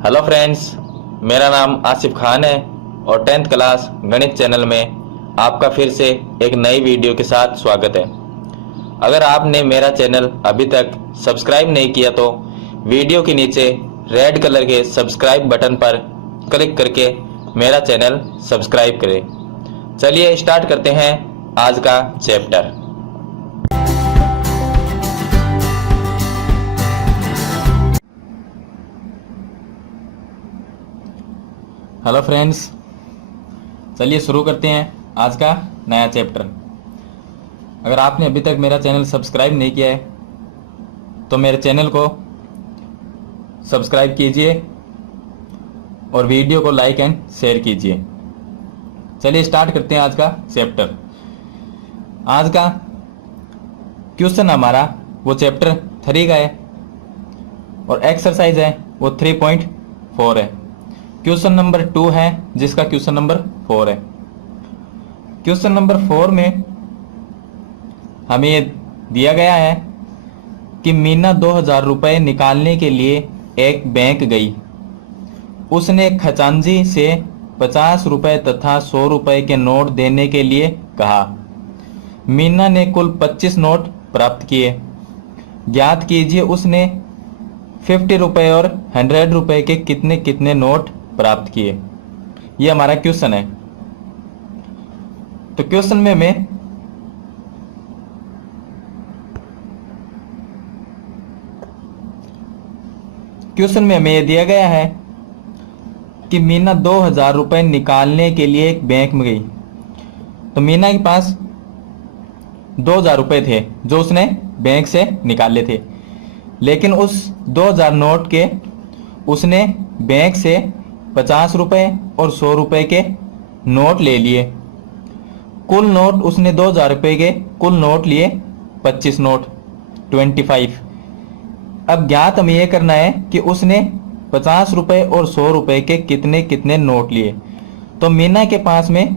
Hello friends, मेरा नाम आसिफ खान है और 10th क्लास गणित चैनल में आपका फिर से एक नई वीडियो के साथ स्वागत है। अगर आपने मेरा चैनल अभी तक सब्सक्राइब नहीं किया तो वीडियो के नीचे रेड कलर के सब्सक्राइब बटन पर क्लिक करके मेरा चैनल सब्सक्राइब करें। चलिए स्टार्ट करते हैं आज का चैप्टर। हेलो फ्रेंड्स, चलिए शुरू करते हैं आज का नया चैप्टर। अगर आपने अभी तक मेरा चैनल सब्सक्राइब नहीं किया है तो मेरे चैनल को सब्सक्राइब कीजिए और वीडियो को लाइक एंड शेयर कीजिए। चलिए स्टार्ट करते हैं आज का चैप्टर। आज का क्वेश्चन हमारा वो चैप्टर 3 का है और एक्सरसाइज है वो 3.4 है। क्वेश्चन नंबर 2 है जिसका क्वेश्चन नंबर 4 है। क्वेश्चन नंबर 4 में हमें ये दिया गया है कि मीना 2000 रुपये निकालने के लिए एक बैंक गई। उसने खजांची से 50 रुपये तथा 100 रुपये के नोट देने के लिए कहा। मीना ने कुल 25 नोट प्राप्त किए। ज्ञात कीजिए उसने 50 रुपये और 100 रुपये के कितने कितने नोट प्राप्त किए। ये हमारा क्वेश्चन है। तो क्वेश्चन में हमें यह दिया गया है कि मीना 2000 रुपये निकालने के लिए एक बैंक में गई। तो मीना के पास 2000 रुपये थे जो उसने बैंक से निकाले थे, लेकिन उस 2000 नोट के उसने बैंक से 50 रुपये और 100 रुपये के नोट ले लिए। कुल नोट उसने 2000 रुपये के कुल नोट लिए 25 नोट 25। अब ज्ञात हमें यह करना है कि उसने 50 रुपये और 100 रुपये के कितने कितने नोट लिए। तो मीना के पास में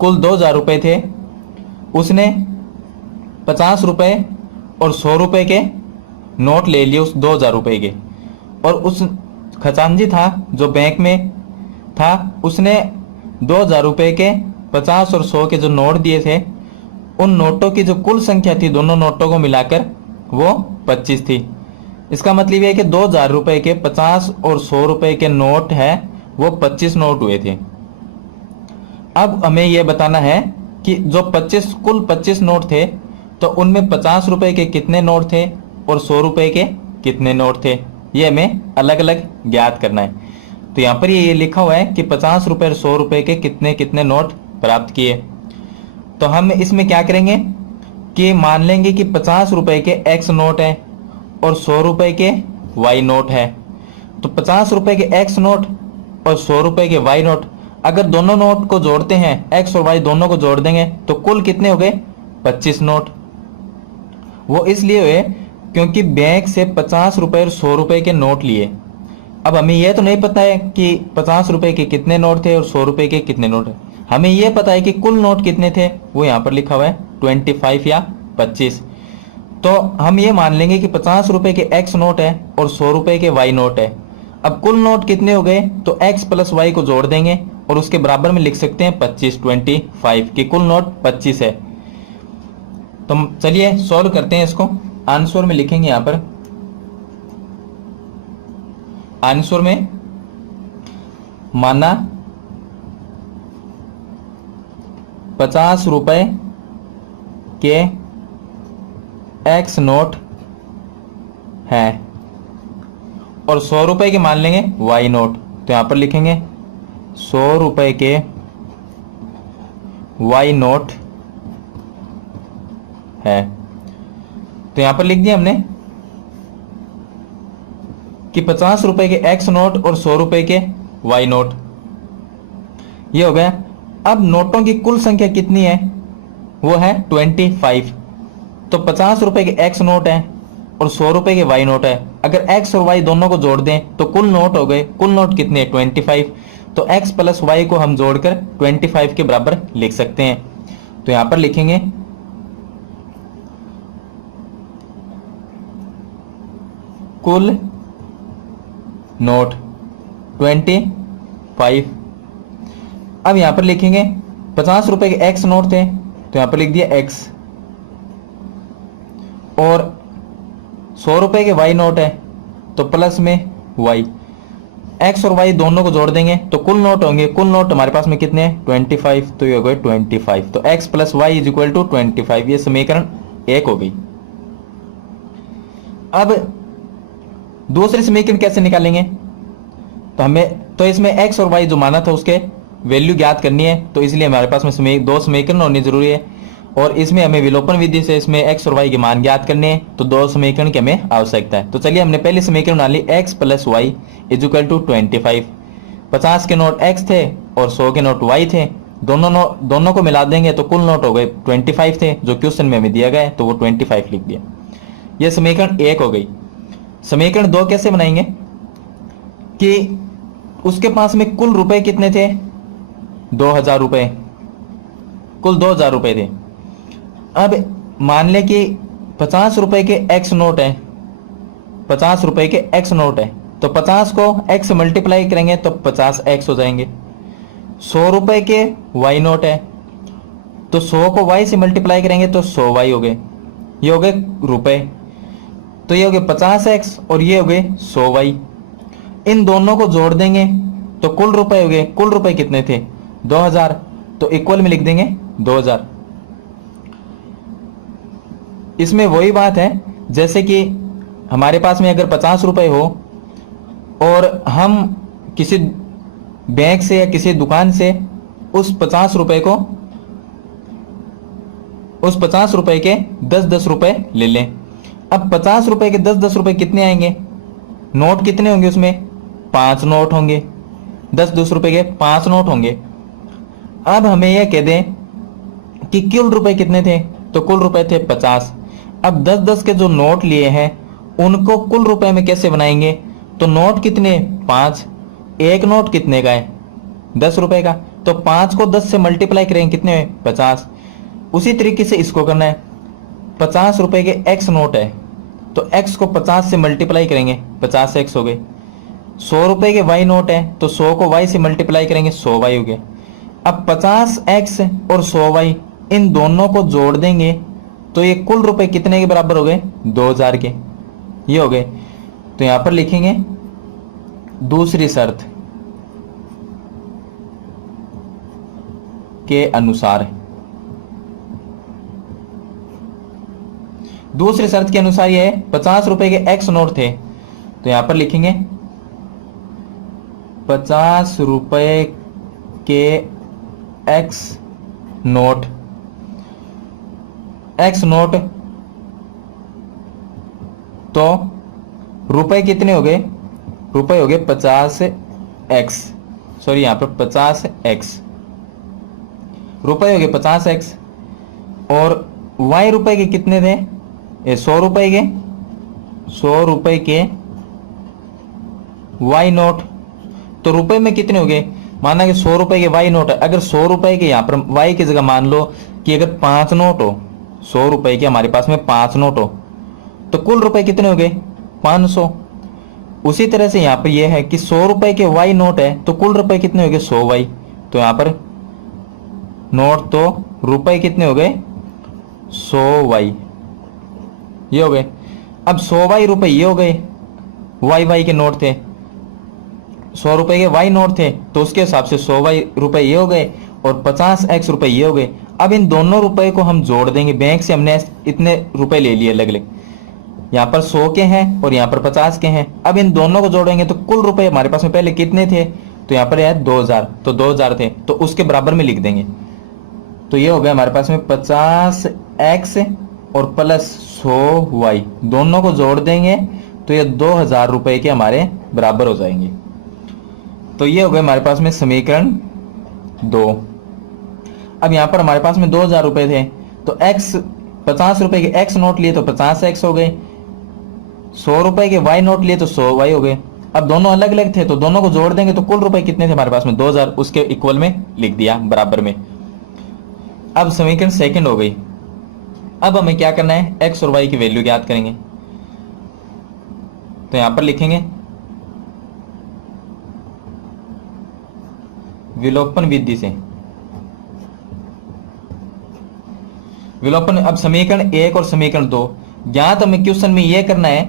कुल 2000 रुपये थे, उसने 50 रुपये और 100 रुपये के नोट ले लिए उस 2000 रुपये के, और उस खजांची था जो बैंक में था उसने 2000 रुपये के 50 और 100 के जो नोट दिए थे उन नोटों की जो कुल संख्या थी दोनों नोटों को मिलाकर वो 25 थी। इसका मतलब है कि 2000 रुपये के 50 और 100 रुपये के नोट है वो 25 नोट हुए थे। अब हमें यह बताना है कि जो कुल 25 नोट थे तो उनमें 50 रुपये के कितने नोट थे और 100 रुपये के कितने नोट थे, ये हमें अलग अलग ज्ञात करना है। तो यहाँ पर ये लिखा हुआ है कि 50 रुपये और 100 रुपये के कितने कितने नोट प्राप्त किए। तो हम इसमें क्या करेंगे कि मान लेंगे कि 50 रुपये के एक्स नोट है और 100 रुपये के वाई नोट है। तो 50 रुपये के एक्स नोट और 100 रुपये के वाई नोट, अगर दोनों नोट को जोड़ते हैं, एक्स और वाई दोनों को जोड़ देंगे तो कुल कितने हो गए 25 नोट। वो इसलिए हुए क्योंकि बैंक से 50 रुपये और 100 रुपये के नोट लिए। अब हमें यह तो नहीं पता है कि 50 रुपये के कितने नोट थे और 100 रुपये के कितने नोट है। हमें यह पता है कि कुल नोट कितने थे, वो यहाँ पर लिखा हुआ है 25 या 25। तो हम ये मान लेंगे कि 50 रुपये के एक्स नोट है और 100 रुपये के वाई नोट है। अब कुल नोट कितने हो गए तो एक्स प्लस वाई को जोड़ देंगे और उसके बराबर में लिख सकते हैं 25 की कुल नोट 25 है। तो चलिए सॉल्व करते हैं इसको। आंसर में लिखेंगे, यहां पर आंसर में माना 50 रुपए के एक्स नोट है और 100 रुपए के मान लेंगे वाई नोट। तो यहां पर लिखेंगे 100 रुपए के वाई नोट है। तो यहां पर लिख दिया हमने कि 50 रुपए के एक्स नोट और 100 रुपए के वाई नोट, ये हो गया। अब नोटों की कुल संख्या कितनी है, वो है 25। तो 50 रुपए के एक्स नोट है और 100 रुपए के वाई नोट है। अगर एक्स और वाई दोनों को जोड़ दें तो कुल नोट हो गए। कुल नोट कितने 25। तो एक्स प्लस वाई को हम जोड़कर 25 के बराबर लिख सकते हैं। तो यहां पर लिखेंगे कुल नोट 25। अब यहां पर लिखेंगे 50 रुपए के एक्स नोट थे, तो यहां पर लिख दिया एक्स, और 100 रुपए के वाई नोट है तो प्लस में वाई। एक्स और वाई दोनों को जोड़ देंगे तो कुल नोट होंगे, कुल नोट हमारे पास में कितने हैं 25, तो ये हो गए 25। तो x plus Y is equal to 25, ये समीकरण 1 हो गई। अब दूसरे समीकरण कैसे निकालेंगे, तो इसमें एक्स और वाई जो माना था उसके वैल्यू ज्ञात करनी है, तो इसलिए हमारे पास में दो समीकरण होनी जरूरी है, और इसमें हमें विलोपन विधि से इसमें एक्स और वाई के मान ज्ञात करने हैं, तो दो समीकरण की हमें आवश्यकता है। तो चलिए हमने पहली समीकरण बना ली, X plus Y is equal to 25। 50 के नोट एक्स थे और 100 के नोट वाई थे, दोनों को मिला देंगे तो कुल नोट हो गए 25 थे, जो क्वेश्चन में हमें दिया गया है, तो वो 25 लिख दिया। यह समीकरण 1 हो गई। समीकरण 2 कैसे बनाएंगे कि उसके पास में कुल रुपए कितने थे 2000 रुपए, कुल 2000 रुपए थे। अब मान ले कि 50 रुपए के एक्स नोट है, 50 रुपए के एक्स नोट है, तो 50 को एक्स मल्टीप्लाई करेंगे तो 50 एक्स हो जाएंगे। 100 रुपए के वाई नोट है, तो 100 को वाई से मल्टीप्लाई करेंगे तो 100 वाई हो गए, ये हो गए रुपए, तो ये हो गए 50 एक्स और ये हो गए 100 वाई। इन दोनों को जोड़ देंगे तो कुल रुपए हो गए, कुल रुपए कितने थे 2000, तो इक्वल में लिख देंगे 2000। इसमें वही बात है जैसे कि हमारे पास में अगर 50 रुपए हो और हम किसी बैंक से या किसी दुकान से उस 50 रुपए को, उस 50 रुपए के 10-10 रुपए ले लें। अब 50 रुपए के 10-10 रुपए कितने आएंगे, नोट कितने होंगे उसमें 5 नोट होंगे, 10-10 रुपए के 5 नोट होंगे। अब हमें यह कह दें कि कुल रुपए कितने थे, तो कुल रुपए थे 50। अब 10-10 के जो नोट लिए हैं उनको कुल रुपए में कैसे बनाएंगे, तो नोट कितने 5, एक नोट कितने का है 10 रुपए का, तो 5 को 10 से मल्टीप्लाई करेंगे कितने में 50। उसी तरीके से इसको करना है, 50 रुपए के एक्स नोट है तो एक्स को 50 से मल्टीप्लाई करेंगे 50 एक्स हो गए। 100 रुपए के वाई नोट है तो 100 को वाई से मल्टीप्लाई करेंगे 100 वाई हो गए। अब 50 एक्स और 100 वाई इन दोनों को जोड़ देंगे तो ये कुल रुपए कितने के बराबर हो गए 2000 के, ये हो गए। तो यहां पर लिखेंगे दूसरी शर्त के अनुसार, दूसरी शर्त के अनुसार ये है 50 रुपए के एक्स नोट थे, तो यहां पर लिखेंगे 50 रुपए के एक्स नोट, एक्स नोट तो रुपए कितने हो गए, रुपए हो गए 50 एक्स, सॉरी यहां पर 50 एक्स, रुपए हो गए 50 एक्स, और वाई रुपए के कितने थे 100 रुपए के, 100 रुपए के वाई नोट, तो रुपए में कितने हो गए, माना कि 100 रुपए के वाई नोट है, अगर 100 रुपए के यहां पर वाई की जगह मान लो कि अगर 5 नोट हो, 100 रुपए के हमारे पास में 5 नोट हो, तो कुल रुपए कितने हो गए 500। उसी तरह से यहां पर यह है कि 100 रुपए के वाई नोट है तो कुल रुपए कितने हो गए 100 वाई, तो यहां पर नोट तो रुपए कितने हो गए 100 वाई, ये हो गए। अब 100 वाई रुपए ये हो गए, वाई वाई के नोट थे, 100 रुपए के वाई नोट थे तो उसके हिसाब से 100 वाई रुपए ये हो गए, और 50 एक्स रुपए ये हो गए। अब इन दोनों रुपए को हम जोड़ देंगे, बैंक से हमने इतने रुपए ले लिए अलग अलग, यहाँ पर 100 के हैं और यहाँ पर 50 के हैं। अब इन दोनों को जोड़ेंगे तो कुल रुपए हमारे पास में पहले कितने थे, तो यहाँ पर है 2000, तो 2000 थे तो उसके बराबर में लिख देंगे। तो ये हो गया हमारे पास में 50 एक्स और प्लस 100 वाई, दोनों को जोड़ देंगे तो ये 2000 रुपए के हमारे बराबर हो जाएंगे। तो ये हो गए हमारे पास में समीकरण 2। अब यहां पर हमारे पास में 2000 रुपए थे तो एक्स 50 रुपए के एक्स नोट लिए तो 50 एक्स हो गए, 100 रुपए के वाई नोट लिए तो 100 वाई हो गए। अब दोनों अलग अलग थे तो दोनों को जोड़ देंगे तो कुल रुपए कितने थे हमारे पास में 2000, उसके इक्वल में लिख दिया बराबर में। अब समीकरण सेकंड हो गई। अब हमें क्या करना है, एक्स और वाई की वैल्यू ज्ञात करेंगे। तो यहां पर लिखेंगे विलोपन विधि से। विलोपन, अब समीकरण 1 और समीकरण 2 ज्ञात, हमें क्वेश्चन में यह करना है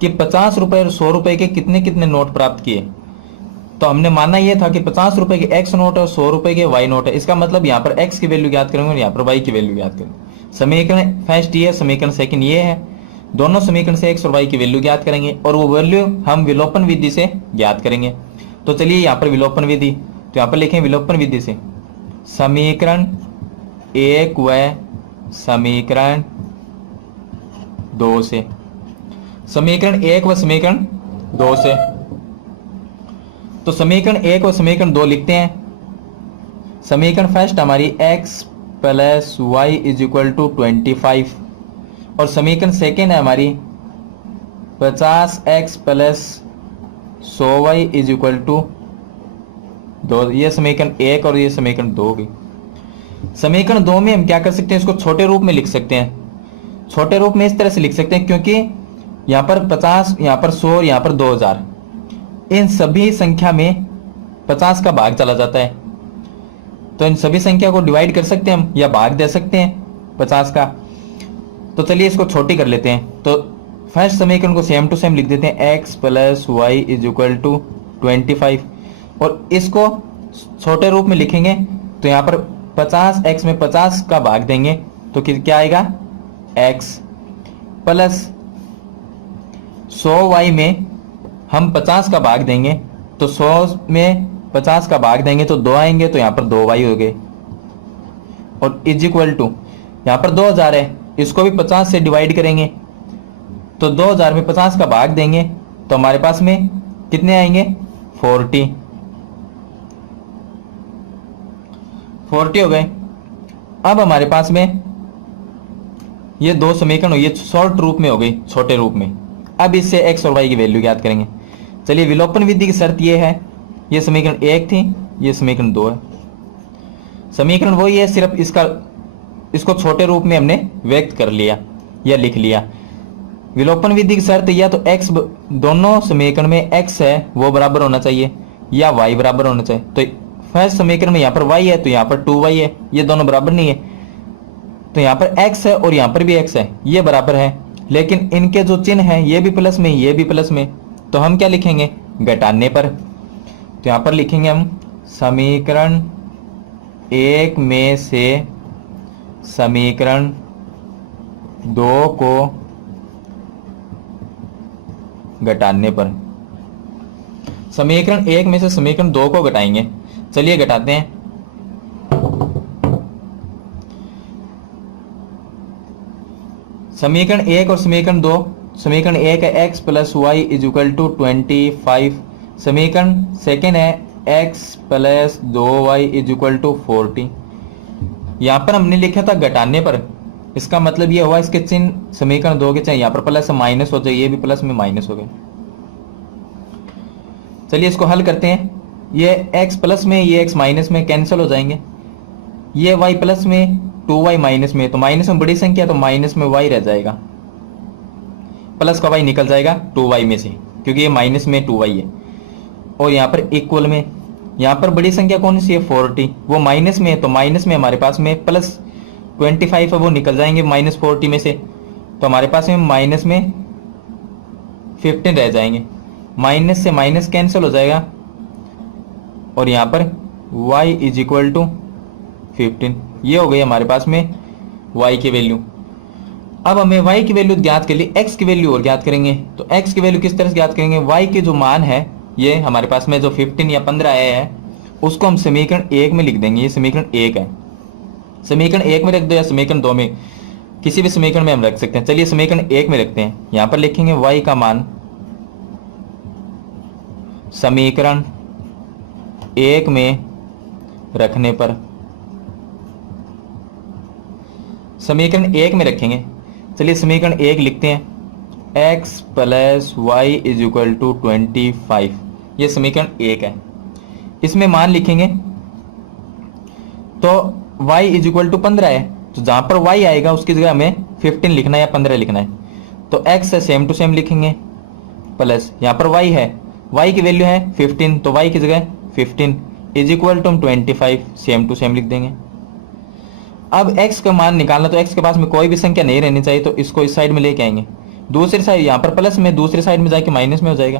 कि 50 रुपए और 100 रुपए के कितने कितने नोट प्राप्त किए। तो हमने माना यह था कि 50 रुपए के एक्स नोट है और 100 रुपए के वाई नोट है। इसका मतलब यहाँ पर एक्स की वैल्यू ज्ञात करेंगे और यहाँ पर वाई की वैल्यू ज्ञात करेंगे। समीकरण फर्स्ट ये है, समीकरण सेकंड ये है। दोनों समीकरण से एक्स और वाई की वैल्यू ज्ञात करेंगे और वो वैल्यू हम विलोपन विधि से ज्ञात करेंगे। तो चलिए यहाँ पर विलोपन विधि, तो यहाँ पर लिखें विलोपन विधि से समीकरण 1 व समीकरण 2 से, समीकरण 1 व समीकरण 2 से। तो समीकरण 1 व समीकरण 2 लिखते हैं। समीकरण फर्स्ट हमारी x plus Y is equal to 25 और समीकरण सेकेंड है हमारी 50x plus 100y is equal to 2। ये समीकरण 1 और ये समीकरण 2 की। समीकरण 2 में हम क्या कर सकते हैं, इसको छोटे रूप में लिख सकते हैं। छोटे रूप में इस तरह से लिख सकते हैं क्योंकि यहाँ पर 50, यहाँ पर 100 और यहाँ पर 2000, इन सभी संख्या में 50 का भाग चला जाता है। तो इन सभी संख्या को डिवाइड कर सकते हैं हम या भाग दे सकते हैं 50 का। तो चलिए इसको छोटी कर लेते हैं। तो फर्स्ट समीकरण को सेम टू सेम लिख देते हैं, x plus Y is equal to 25 और इसको छोटे रूप में लिखेंगे। तो यहाँ पर 50x में 50 का भाग देंगे तो क्या आएगा, x प्लस 100y में हम 50 का भाग देंगे तो 100 में 50 का भाग देंगे तो 2 आएंगे, तो यहाँ पर 2y हो गए। और इज इक्वल टू यहाँ पर 2000 है, इसको भी 50 से डिवाइड करेंगे तो 2000 में 50 का भाग देंगे तो हमारे पास में कितने आएंगे, 40 हो गए। अब हमारे पास में ये दो समीकरण ये शॉर्ट रूप में हो गई, छोटे रूप में। अब इससे x और y की वैल्यू ज्ञात करेंगे। चलिए विलोपन विधि की शर्त ये है, ये समीकरण 1 थी, ये समीकरण 2 है। समीकरण वही है, सिर्फ इसको छोटे रूप में हमने व्यक्त कर लिया या लिख लिया। विलोपन विधि की शर्त या तो x, दोनों समीकरण में x है वो बराबर होना चाहिए या y बराबर होना चाहिए। तो फर्स्ट समीकरण में यहाँ पर y है तो यहाँ पर 2y है, ये दोनों बराबर नहीं है। तो यहाँ पर x है और यहाँ पर भी x है, ये बराबर है, लेकिन इनके जो चिन्ह है ये भी प्लस में ये भी प्लस में। तो हम क्या लिखेंगे, घटाने पर। तो यहाँ पर लिखेंगे हम समीकरण 1 में से समीकरण 2 को घटाने पर। समीकरण 1 में से समीकरण 2 को घटाएंगे। चलिए घटाते हैं। समीकरण 1 और समीकरण 2, समीकरण 1 है x plus Y is equal to 25, समीकरण सेकेंड है x plus 2y is equal to 40। यहां पर हमने लिखा था घटाने पर, इसका मतलब ये हुआ इसके चिन्ह समीकरण 2 के चाहे यहाँ पर प्लस माइनस हो जाए, ये भी प्लस में माइनस हो गए। चलिए इसको हल करते हैं। ये x प्लस में ये x माइनस में कैंसिल हो जाएंगे, ये y प्लस में 2y माइनस में, तो माइनस में बड़ी संख्या तो माइनस में y रह जाएगा, प्लस का y निकल जाएगा 2y में से क्योंकि ये माइनस में 2y है। और यहाँ पर इक्वल में, यहाँ पर बड़ी संख्या कौन सी है 40, वो माइनस में है तो माइनस में हमारे पास में प्लस 25 है वो निकल जाएंगे माइनस 40 में से, तो हमारे पास में माइनस में 15 रह जाएंगे। माइनस से माइनस कैंसिल हो जाएगा और यहाँ पर y इज इक्वल टू 15, ये हो गई हमारे पास में y की वैल्यू। अब हमें y की वैल्यू ज्ञात कर ली, x की वैल्यू और ज्ञात करेंगे। तो x की वैल्यू किस तरह से ज्ञात करेंगे, y के जो मान है ये हमारे पास में जो 15 या 15 आया है उसको हम समीकरण 1 में लिख देंगे। ये समीकरण 1 है, समीकरण 1 में रख दो या समीकरण 2 में, किसी भी समीकरण में हम रख सकते हैं। चलिए समीकरण 1 में रखते हैं। यहां पर लिखेंगे y का मान समीकरण 1 में रखने पर, समीकरण 1 में रखेंगे। चलिए समीकरण 1 लिखते हैं, x plus Y is equal to 25, ये समीकरण 1 है। इसमें मान लिखेंगे तो y इज इक्वल टू 15 है, तो जहां पर y आएगा उसकी जगह हमें 15 लिखना है या 15 लिखना है। तो x है सेम टू सेम लिखेंगे, प्लस यहाँ पर y है, y की वैल्यू है 15 तो y की जगह 15, इज इक्वल टू हम 25 सेम टू सेम लिख देंगे। अब x का मान निकालना, तो x के पास में कोई भी संख्या नहीं रहनी चाहिए, तो इसको इस साइड में लेके आएंगे। दूसरी साइड यहाँ पर प्लस में, दूसरी साइड में जाके माइनस में हो जाएगा।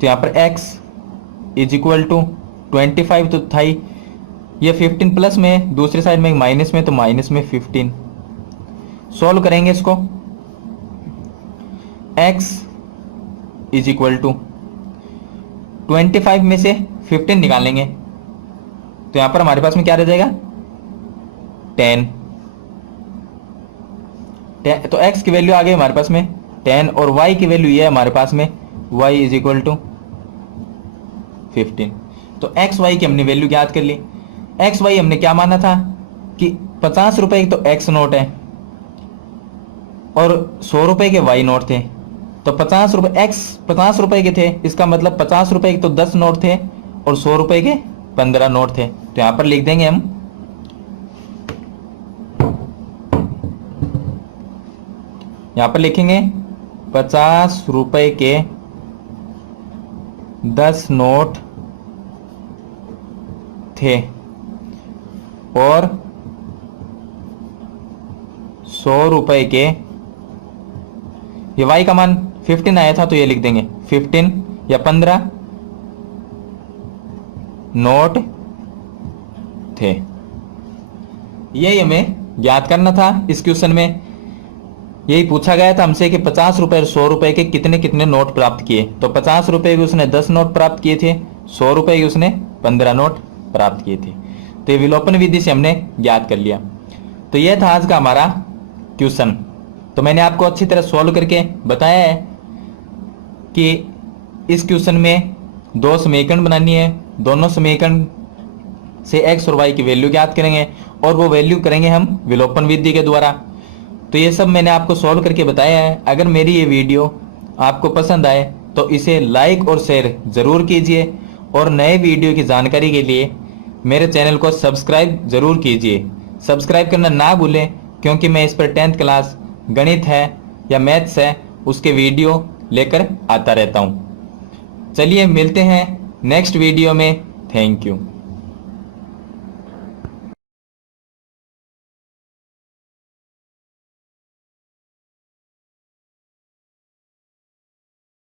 तो यहाँ पर x इज इक्वल टू 25 तो था ही, ये 15 प्लस में, दूसरी साइड में माइनस में, तो माइनस में 15। सॉल्व करेंगे इसको, x इज इक्वल टू 25 में से 15 निकालेंगे, तो यहां पर हमारे पास में क्या रह जाएगा 10। तो x की वैल्यू आ गई हमारे पास में 10, और y की वैल्यू ये है हमारे पास में, y इज इक्वल टू 15। तो x y की हमने वैल्यू ज्ञात कर ली। x y हमने क्या माना था कि 50 रुपए तो x नोट है और 100 रुपए के y नोट थे। तो 50 रुपए x 50 रुपए के थे, इसका मतलब 50 रुपए के तो 10 नोट थे और 100 रुपए के 15 नोट थे। तो यहां पर लिख देंगे हम, यहां पर लिखेंगे 50 रुपए के 10 नोट थे और 100 रुपए के, ये y का मान 15 आया था तो ये लिख देंगे 15 या 15 नोट थे। यही हमें ज्ञात करना था। इस क्वेश्चन में यही पूछा गया था हमसे कि 50 रुपए और 100 रुपए के कितने कितने नोट प्राप्त किए। तो 50 रुपए के उसने 10 नोट प्राप्त किए थे, 100 रुपए के उसने 15 नोट प्राप्त किए थे। तो ये विलोपन विधि से हमने ज्ञात कर लिया। तो यह था आज का हमारा क्वेश्चन। तो मैंने आपको अच्छी तरह सॉल्व करके बताया है कि इस क्वेश्चन में दो समीकरण बनानी है, दोनों समीकरण से x और y की वैल्यू ज्ञात करेंगे और वो वैल्यू करेंगे हम विलोपन विधि के द्वारा। तो ये सब मैंने आपको सॉल्व करके बताया है। अगर मेरी ये वीडियो आपको पसंद आए तो इसे लाइक और शेयर जरूर कीजिए, और नए वीडियो की जानकारी के लिए मेरे चैनल को सब्सक्राइब जरूर कीजिए। सब्सक्राइब करना ना भूलें, क्योंकि मैं इस पर 10th क्लास गणित है या मैथ्स है उसके वीडियो लेकर आता रहता हूँ। चलिए मिलते हैं नेक्स्ट वीडियो में। Thank you.